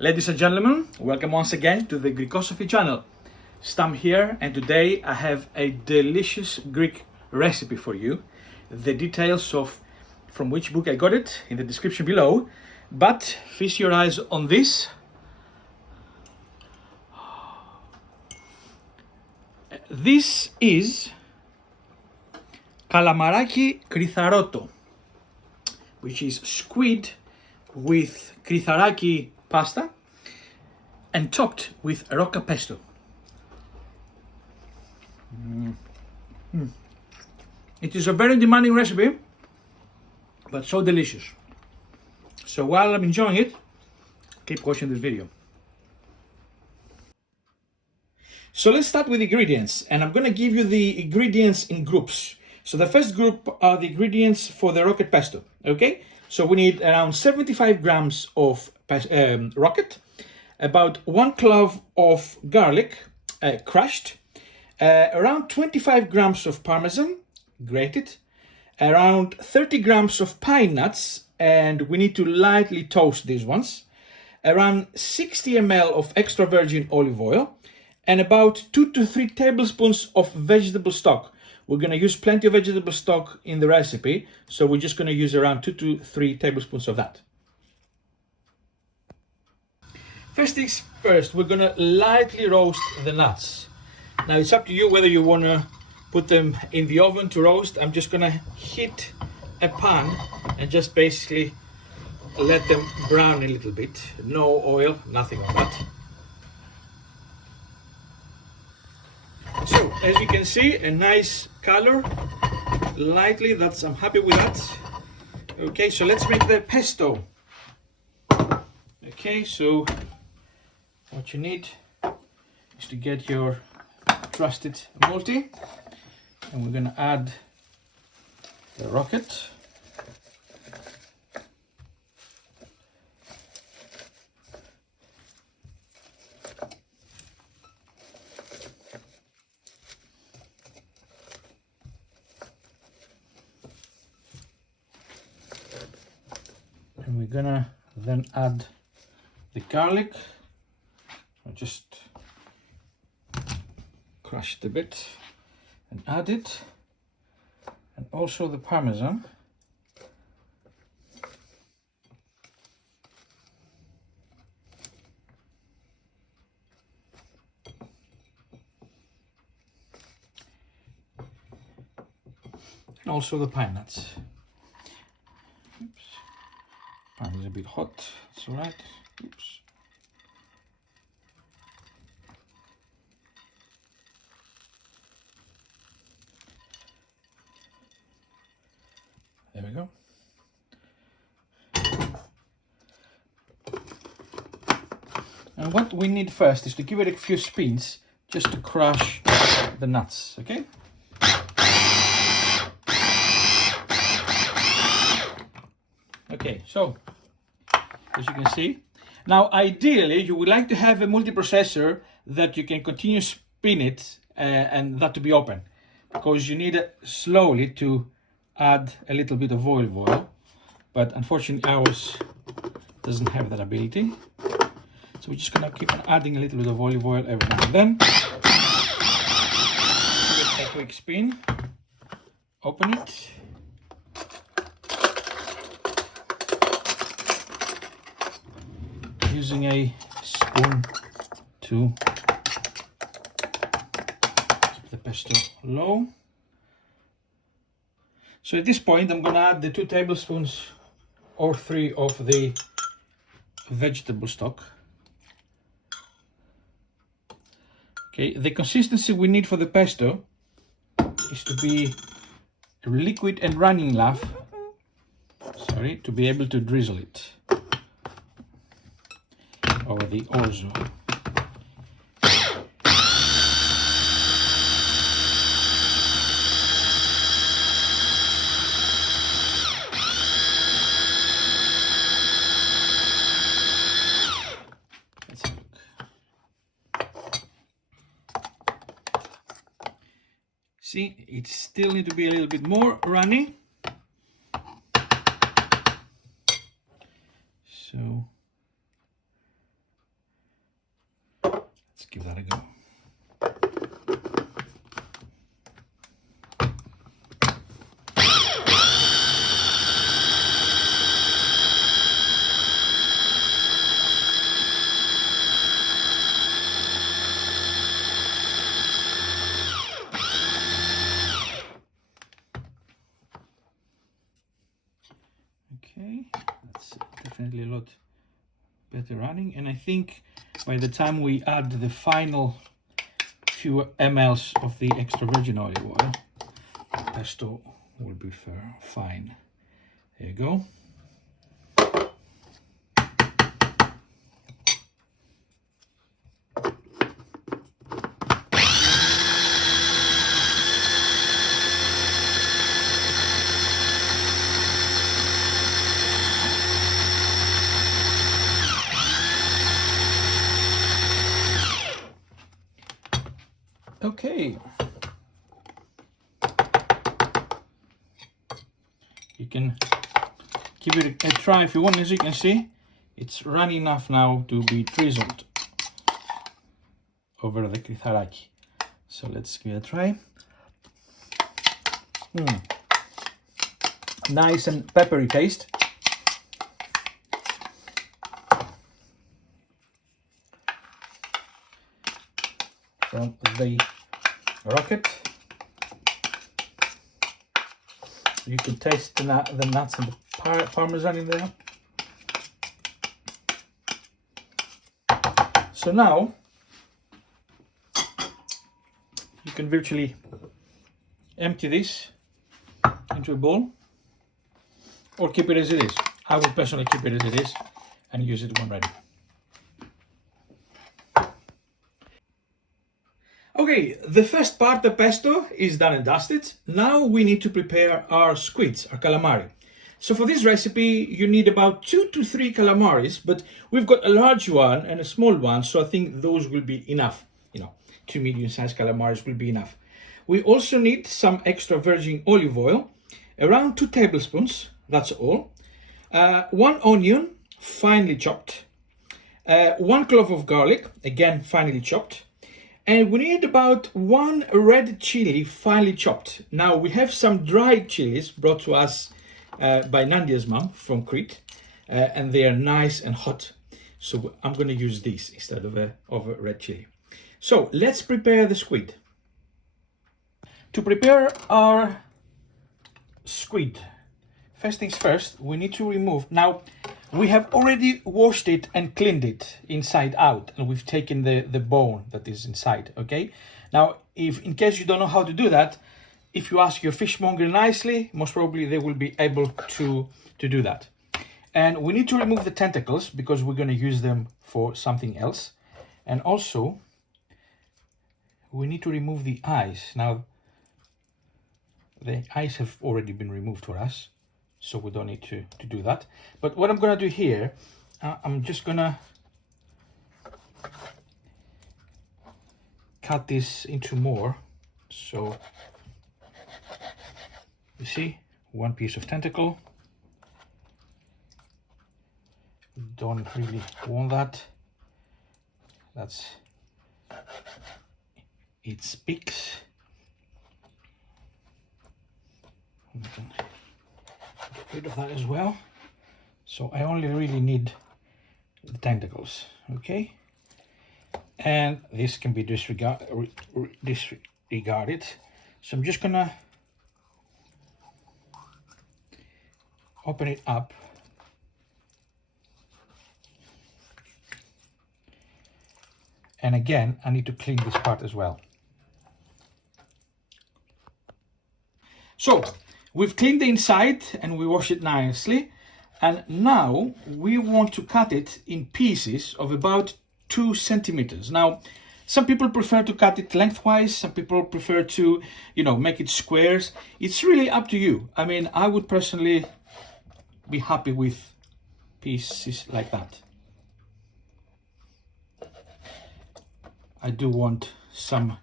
Ladies and gentlemen, welcome once again to the Greekosophy channel. Stam here, and today I have a delicious Greek recipe for you. The details of from which book I got it in the description below, but feast your eyes on this. This is Kalamarakia Kritharoto, which is squid with Kritharaki pasta and topped with Rocket Pesto. It is a very demanding recipe, but so delicious. So while I'm enjoying it, keep watching this video. So let's start with ingredients, and I'm going to give you the ingredients in groups. So the first group are the ingredients for the Rocket Pesto, okay? So we need around 75 grams of rocket, about 1 clove of garlic, crushed, around 25 grams of Parmesan, grated, around 30 grams of pine nuts, and we need to lightly toast these ones, around 60 ml of extra virgin olive oil, and about 2 to 3 tablespoons of vegetable stock. We're going to use plenty of vegetable stock in the recipe, so we're just going to use around 2 to 3 tablespoons of that. First things first, we're going to lightly roast the nuts. Now it's up to you whether you want to put them in the oven to roast. I'm just going to heat a pan and just basically let them brown a little bit. No oil, nothing like that. So as you can see, a nice color, lightly, I'm happy with that. Okay, so let's make the pesto. Okay, so what you need is to get your trusted multi, and we're going to add the rocket. And we're gonna then add the garlic. I just crush it a bit and add it, and also the Parmesan. And also the pine nuts. Oops. Pan is a bit hot, that's all right. Oops. There we go. And what we need first is to give it a few spins just to crush the nuts, okay? Okay, so as you can see, now ideally you would like to have a multiprocessor that you can continue spin it and that to be open, because you need slowly to add a little bit of olive oil, but unfortunately ours doesn't have that ability. So we're just gonna keep on adding a little bit of olive oil every now and then. Give it a quick spin, open it. Using a spoon to keep the pesto low. So at this point I'm going to add the 2 tablespoons or 3 of the vegetable stock. Okay, the consistency we need for the pesto is to be liquid and running enough, to be able to drizzle it over the Orzo. Let's have a look. See, it still needs to be a little bit more runny. So Let's give that a go. Okay, that's definitely a lot better running, and I think by the time we add the final few mLs of the extra virgin olive oil, the pesto will be fine. There you go. Okay, you can give it a try if you want. As you can see, it's runny enough now to be drizzled over the Kritharaki. So let's give it a try. Nice and peppery taste. From the Rocket. You can taste the nuts and the Parmesan in there. So now you can virtually empty this into a bowl or keep it as it is. I will personally keep it as it is and use it when ready. Okay, the first part, the pesto, is done and dusted. Now we need to prepare our squids, our calamari. So for this recipe, you need about 2 to 3 calamaris, but we've got a large one and a small one, so I think those will be enough. 2 medium-sized calamaris will be enough. We also need some extra virgin olive oil, around 2 tablespoons, that's all. 1 onion, finely chopped. 1 clove of garlic, again finely chopped. And we need about 1 red chili, finely chopped. Now we have some dried chilies brought to us by Nandia's mom from Crete, and they are nice and hot. So I'm going to use these instead of a red chili. So let's prepare the squid. To prepare our squid, first things first, we need to remove. Now, we have already washed it and cleaned it inside out, and we've taken the bone that is inside, okay? Now, if in case you don't know how to do that, if you ask your fishmonger nicely, most probably they will be able to do that. And we need to remove the tentacles because we're going to use them for something else. And also, we need to remove the eyes. Now, the eyes have already been removed for us, so we don't need to do that. But what I'm going to do here, I'm just going to cut this into more. So, you see, 1 piece of tentacle. We don't really want that. That's its beaks. We can get rid of that as well. So I only really need the tentacles, okay? And this can be disregarded. So I'm just gonna open it up. And again, I need to clean this part as well. So we've cleaned the inside and we washed it nicely. And now we want to cut it in pieces of about 2 centimeters. Now, some people prefer to cut it lengthwise. Some people prefer to, make it squares. It's really up to you. I mean, I would personally be happy with pieces like that. I do want some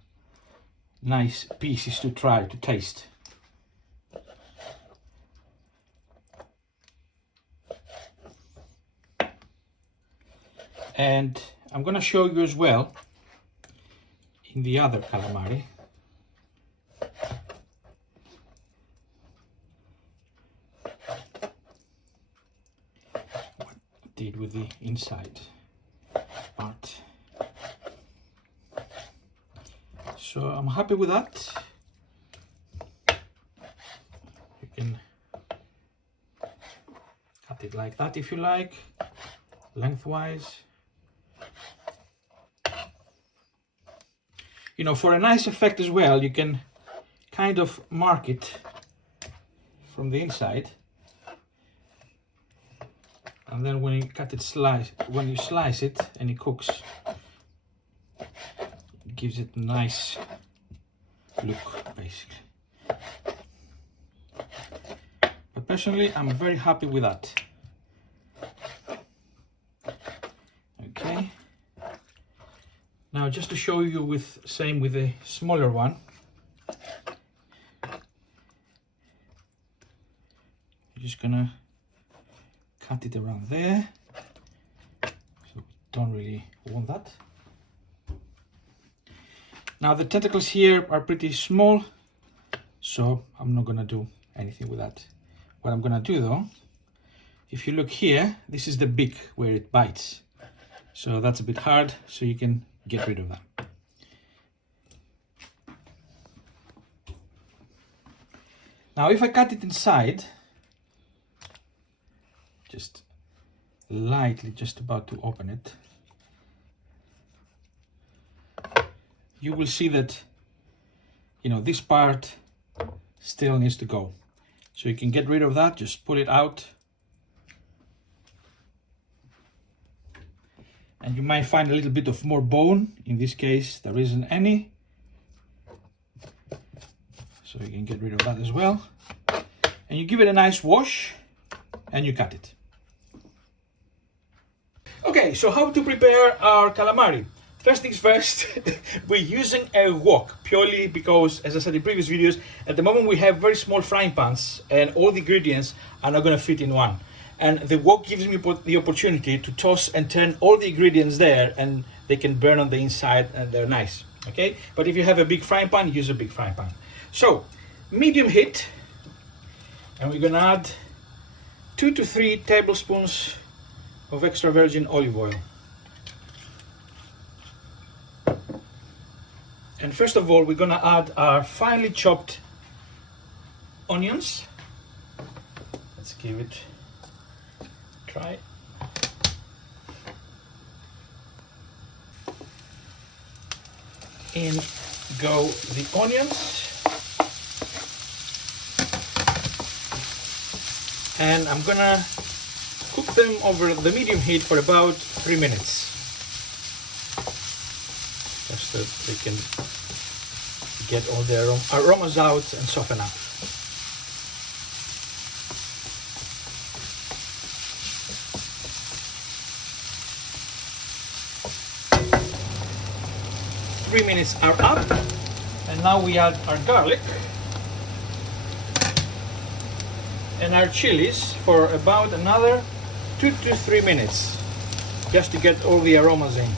nice pieces to try to taste. And I'm going to show you as well in the other calamari. What I did with the inside part. So I'm happy with that. You can cut it like that if you like, lengthwise. You know, for a nice effect as well, you can kind of mark it from the inside, and then when you cut it when you slice it and it cooks, it gives it a nice look, basically. But personally, I'm very happy with that. Okay. Now, just to show you same with the smaller one. I'm just gonna cut it around there. So we don't really want that. Now the tentacles here are pretty small, so I'm not gonna do anything with that. What I'm gonna do though, if you look here, this is the beak where it bites. So that's a bit hard, so you can get rid of that. Now if I cut it inside, just lightly, just about to open it, you will see that, you know, this part still needs to go. So you can get rid of that, just pull it out. And you might find a little bit of more bone. In this case, there isn't any. So you can get rid of that as well. And you give it a nice wash and you cut it. Okay, so how to prepare our calamari? First things first, we're using a wok purely because, as I said in previous videos, at the moment we have very small frying pans and all the ingredients are not going to fit in one. And the wok gives me the opportunity to toss and turn all the ingredients there, and they can burn on the inside and they're nice, okay? But if you have a big frying pan, use a big frying pan. So, medium heat, and we're gonna add 2 to 3 tablespoons of extra virgin olive oil. And first of all, we're gonna add our finely chopped onions. Let's give it a try. In go the onions. And I'm gonna cook them over the medium heat for about 3 minutes. Just so they can get all the aromas out and soften up. Three minutes are up, and now we add our garlic and our chilies for about another 2 to 3 minutes, just to get all the aromas in.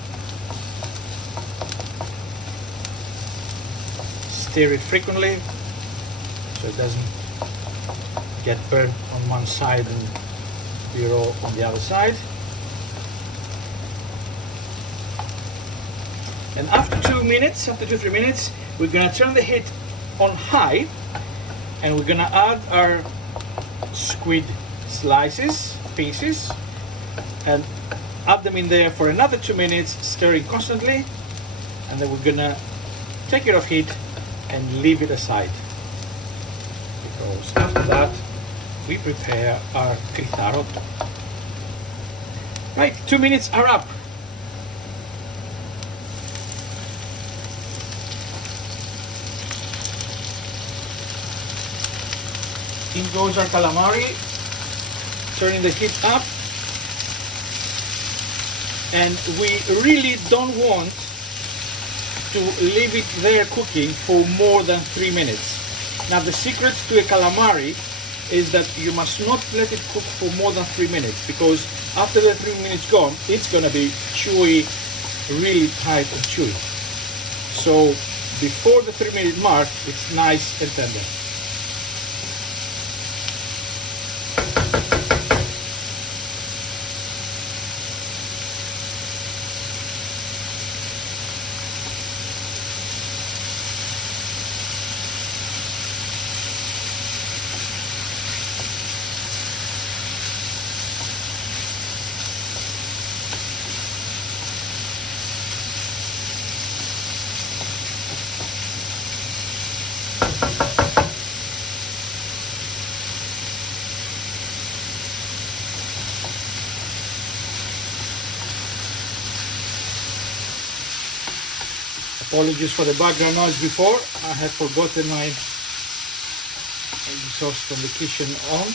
Stir it frequently so it doesn't get burnt on one side and be raw on the other side. And after 2 to 3 minutes, we're gonna turn the heat on high, and we're gonna add our squid pieces, and add them in there for another 2 minutes, stirring constantly, and then we're gonna take it off heat and leave it aside, because after that we prepare our Kritharoto. Right, 2 minutes are up. In goes our calamari, turning the heat up, and we really don't want to leave it there cooking for more than 3 minutes. Now the secret to a calamari is that you must not let it cook for more than 3 minutes, because after the 3 minutes gone, it's gonna be chewy, really tight and chewy. So before the 3-minute mark, it's nice and tender. Apologies for the background noise before. I had forgotten my exhaust from the kitchen on.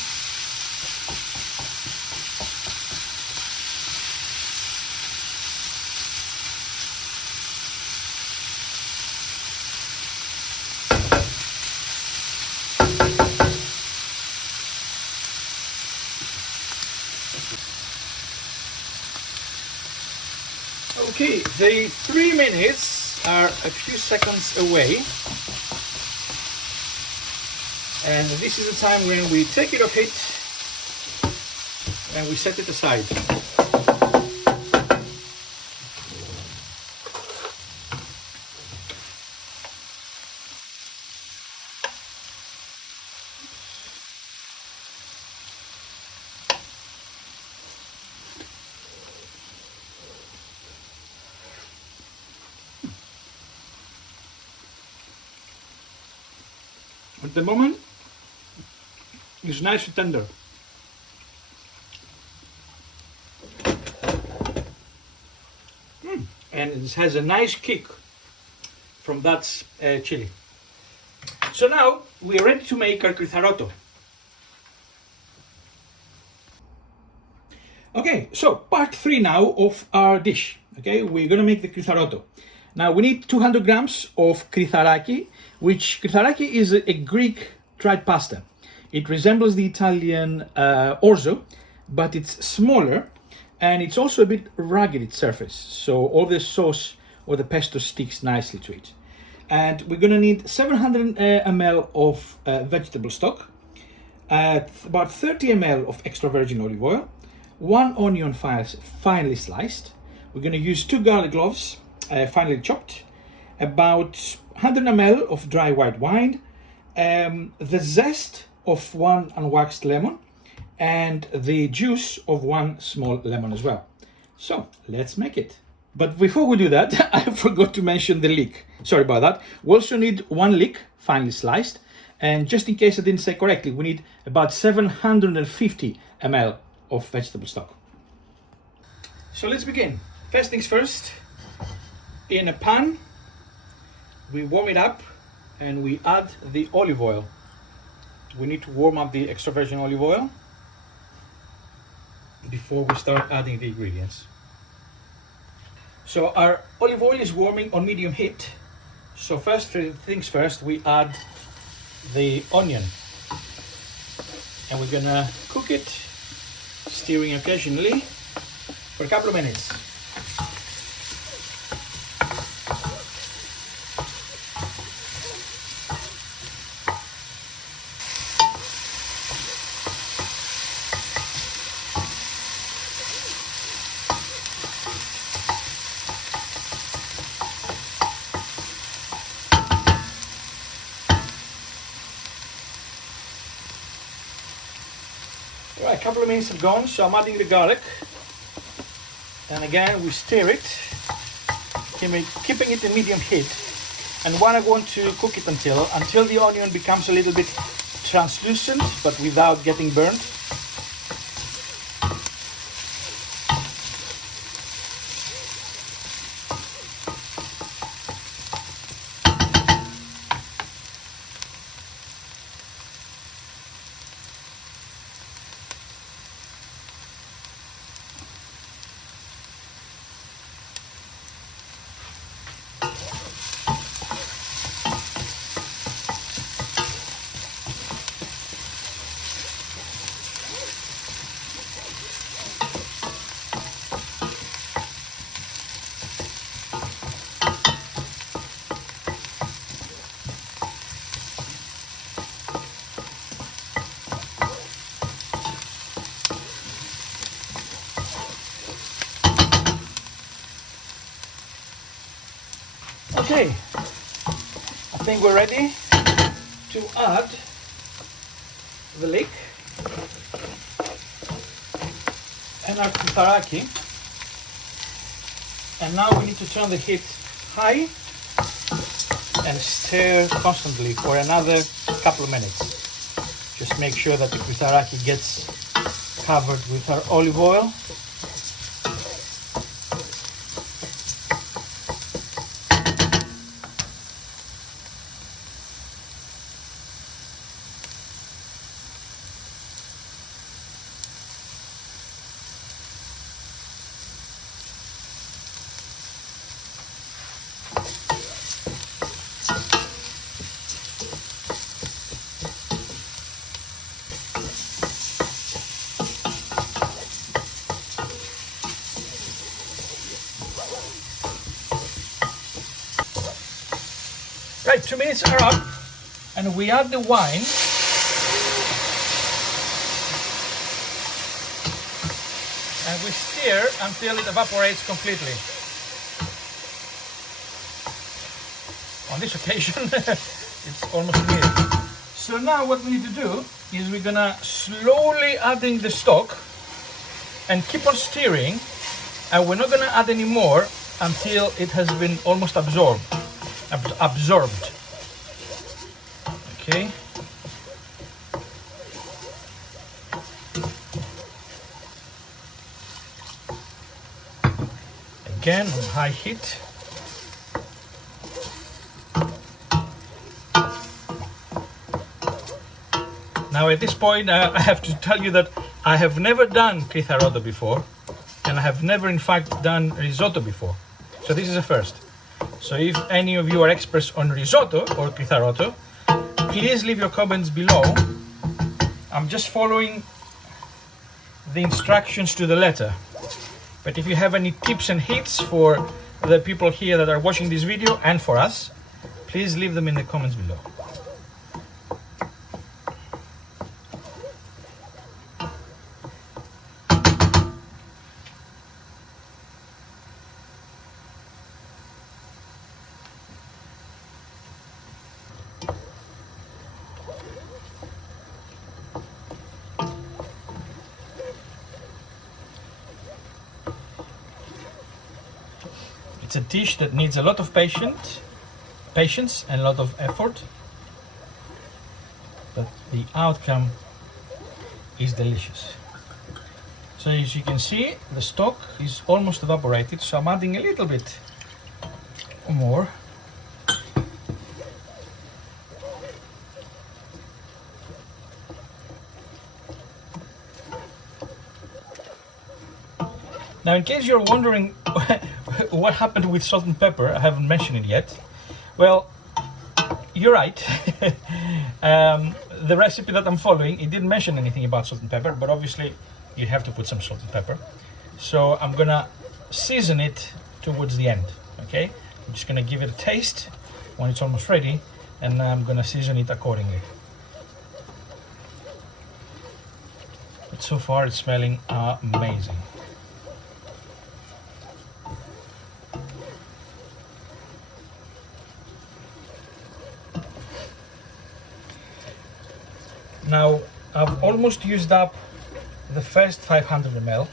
Okay, the 3 minutes are a few seconds away, and this is the time when we take it off heat and we set it aside. At the moment, it's nice and tender. And it has a nice kick from that chili. So now we are ready to make our Kritharoto. Okay, so part 3 now of our dish. Okay, we're gonna make the Kritharoto. Now we need 200 grams of Kritharaki, which Kritharaki is a Greek dried pasta. It resembles the Italian Orzo, but it's smaller and it's also a bit rugged its surface. So all the sauce or the pesto sticks nicely to it. And we're gonna need 700 ml of vegetable stock, about 30 ml of extra virgin olive oil, 1 onion finely sliced. We're gonna use 2 garlic cloves, finely chopped, about 100 ml of dry white wine, the zest of 1 unwaxed lemon, and the juice of 1 small lemon as well. So let's make it. But before we do that, I forgot to mention the leek. Sorry about that. We also need 1 leek, finely sliced, and just in case I didn't say correctly, we need about 750 ml of vegetable stock. So let's begin. First things first, in a pan, we warm it up and we add the olive oil. We need to warm up the extra virgin olive oil before we start adding the ingredients. So our olive oil is warming on medium heat. So first things first, we add the onion and we're gonna cook it, stirring occasionally for a couple of minutes. Right, a couple of minutes have gone, so I'm adding the garlic. And again, we stir it, keeping it in medium heat. And what I want to cook it until the onion becomes a little bit translucent, but without getting burnt. Okay, I think we're ready to add the leek and our Kritharaki. And now we need to turn the heat high and stir constantly for another couple of minutes. Just make sure that the Kritharaki gets covered with our olive oil. Right, 2 minutes are up, and we add the wine. And we stir until it evaporates completely. On this occasion, it's almost near. So now what we need to do is we're gonna slowly adding the stock and keep on stirring, and we're not gonna add any more until it has been almost absorbed. Okay. Again on high heat. Now at this point I have to tell you that I have never done Kritharoto before, and I have never in fact done risotto before. So this is a first. So if any of you are experts on risotto or Kritharoto, please leave your comments below. I'm just following the instructions to the letter. But if you have any tips and hints for the people here that are watching this video and for us, please leave them in the comments below. It's a dish that needs a lot of patience and a lot of effort, but the outcome is delicious. So as you can see, the stock is almost evaporated, so I'm adding a little bit more. Now, in case you're wondering what happened with salt and pepper, I haven't mentioned it yet. Well, you're right. The recipe that I'm following, it didn't mention anything about salt and pepper, but obviously you have to put some salt and pepper. So I'm gonna season it towards the end, okay? I'm just gonna give it a taste when it's almost ready, and I'm gonna season it accordingly. But so far it's smelling amazing. Now, I've almost used up the first 500 ml.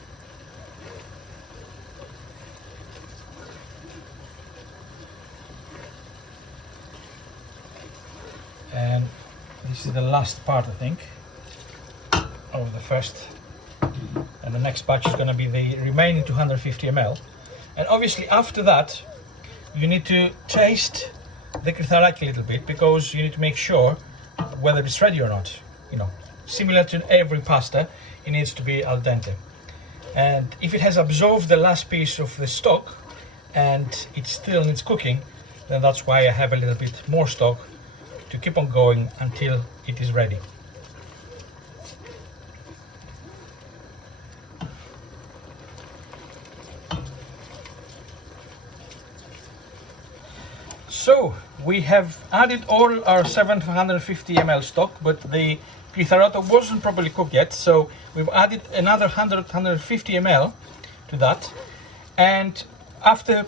And this is the last part, I think, of the first. And the next batch is going to be the remaining 250 ml. And obviously after that, you need to taste the Kritharaki a little bit, because you need to make sure whether it's ready or not. You know, similar to every pasta, it needs to be al dente. And if it has absorbed the last piece of the stock and it still needs cooking, then that's why I have a little bit more stock to keep on going until it is ready. So we have added all our 750 ml stock, but the Kritharoto wasn't properly cooked yet, so we've added another 150 ml to that. And after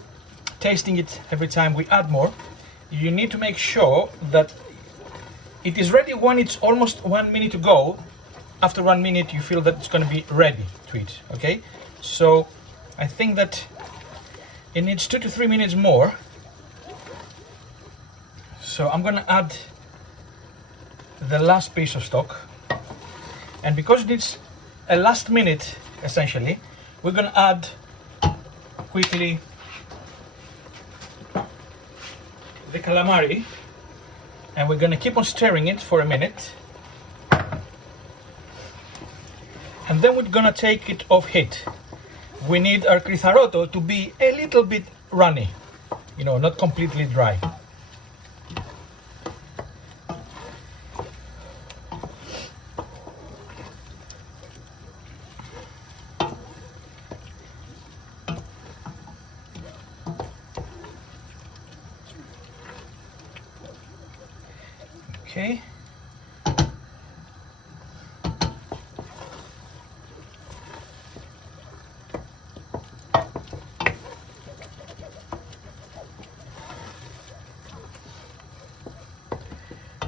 tasting it every time we add more. You need to make sure that it is ready when it's almost 1 minute to go. After 1 minute you feel that it's going to be ready to eat, okay? So I think that it needs 2 to 3 minutes more. So I'm going to add the last piece of stock, and because it needs a last minute essentially, we're going to add quickly the calamari, and we're going to keep on stirring it for a minute, and then we're going to take it off heat. We need our Kritharoto to be a little bit runny, you know, not completely dry. Okay.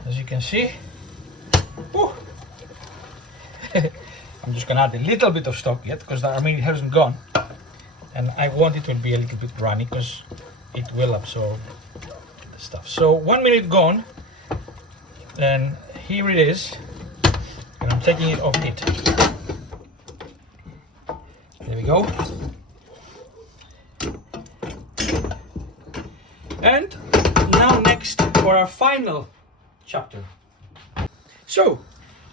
As you can see, I'm just gonna add a little bit of stock yet, because it hasn't gone, and I want it to be a little bit runny because it will absorb the stuff. So 1 minute gone, and here it is, and I'm taking it off heat. There we go. And now next for our final chapter. So,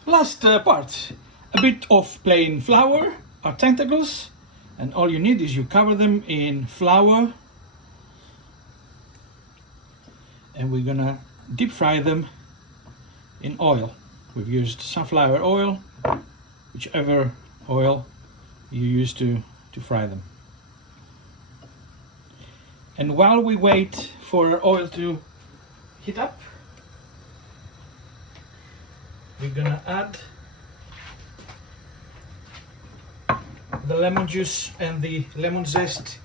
last part, a bit of plain flour, our tentacles, and all you need is you cover them in flour, and we're gonna deep fry them in oil. We've used sunflower oil, whichever oil you use to fry them. And while we wait for our oil to heat up, we're gonna add the lemon juice and the lemon zest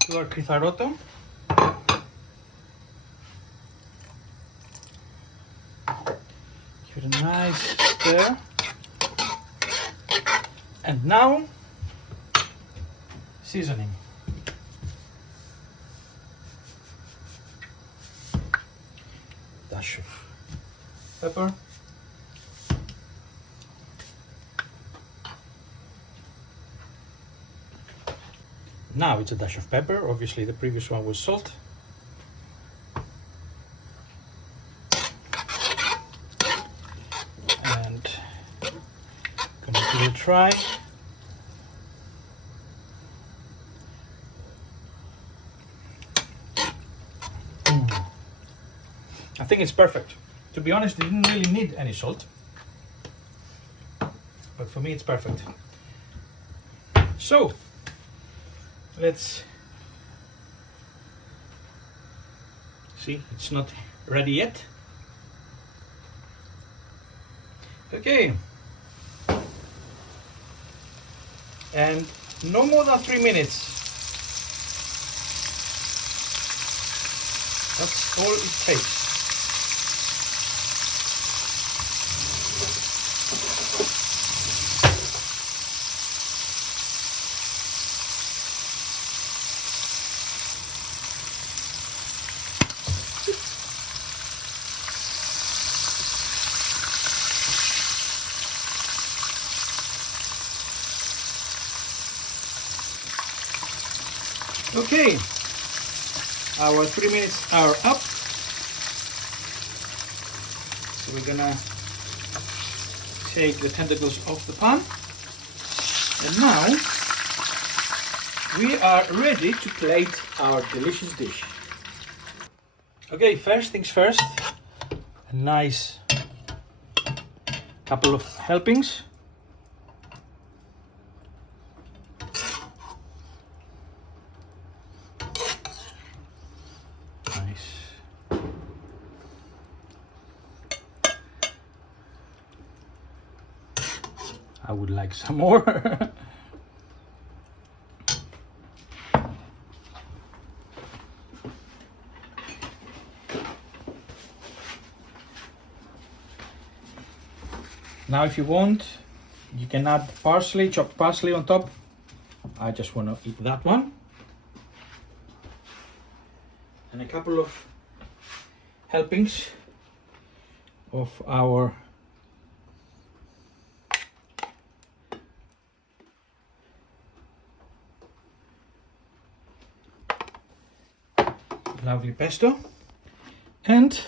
to our Kritharoto. Give it a nice stir. And now, seasoning. Dash of pepper. Now it's a dash of pepper. Obviously the previous one was salt. And gonna give it a try. I think it's perfect. To be honest, it didn't really need any salt, but for me it's perfect. So let's see, it's not ready yet. Okay, and no more than 3 minutes. That's all it takes. Okay, our 3 minutes are up. So we're gonna take the tentacles off the pan. And now we are ready to plate our delicious dish. Okay, first things first, a nice couple of helpings. I would like some more. Now if you want, you can add parsley, chopped parsley on top. I just want to eat that one. And a couple of helpings of our lovely pesto. And